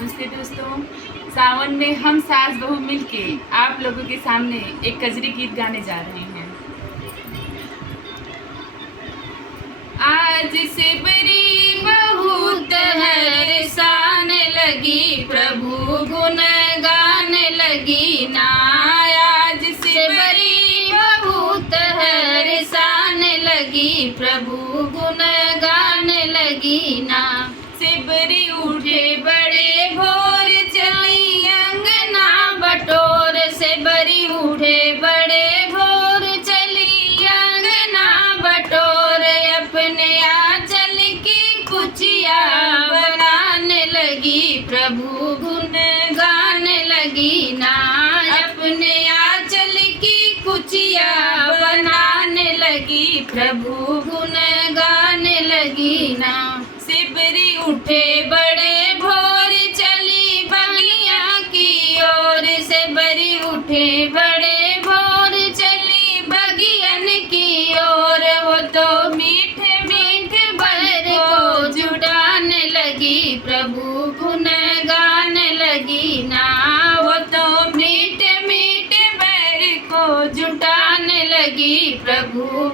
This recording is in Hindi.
नमस्ते दोस्तों। सावन में हम सास बहू मिलके आप लोगों के सामने एक कजरी गीत गाने जा रहे हैं। आज से बड़ी बहुत हरसान लगी, प्रभु गुण गाने लगी ना। आज से बड़ी बहुत हरसान लगी, प्रभु गुण गाने लगी ना। सिबरी उठे बड़े भोर चली अंगना बटोर, सिबरी उठे बड़े भोर चली अंगना बटोर। अपने आंचल की कुचिया बनाने लगी, प्रभु गुण गाने लगी ना। अपने आंचल की कुचिया बनाने लगी, प्रभु गुण गाने लगी ना। सिबरी उठे बड़े भोर चली बगिया की ओर, सिबरी उठे बड़े भोर चली बगियन की ओर। वो तो मीठे मीठे बर को जुटाने लगी, प्रभु गुण गाने लगी ना। वो तो मीठे मीठे बर को जुटाने लगी, प्रभु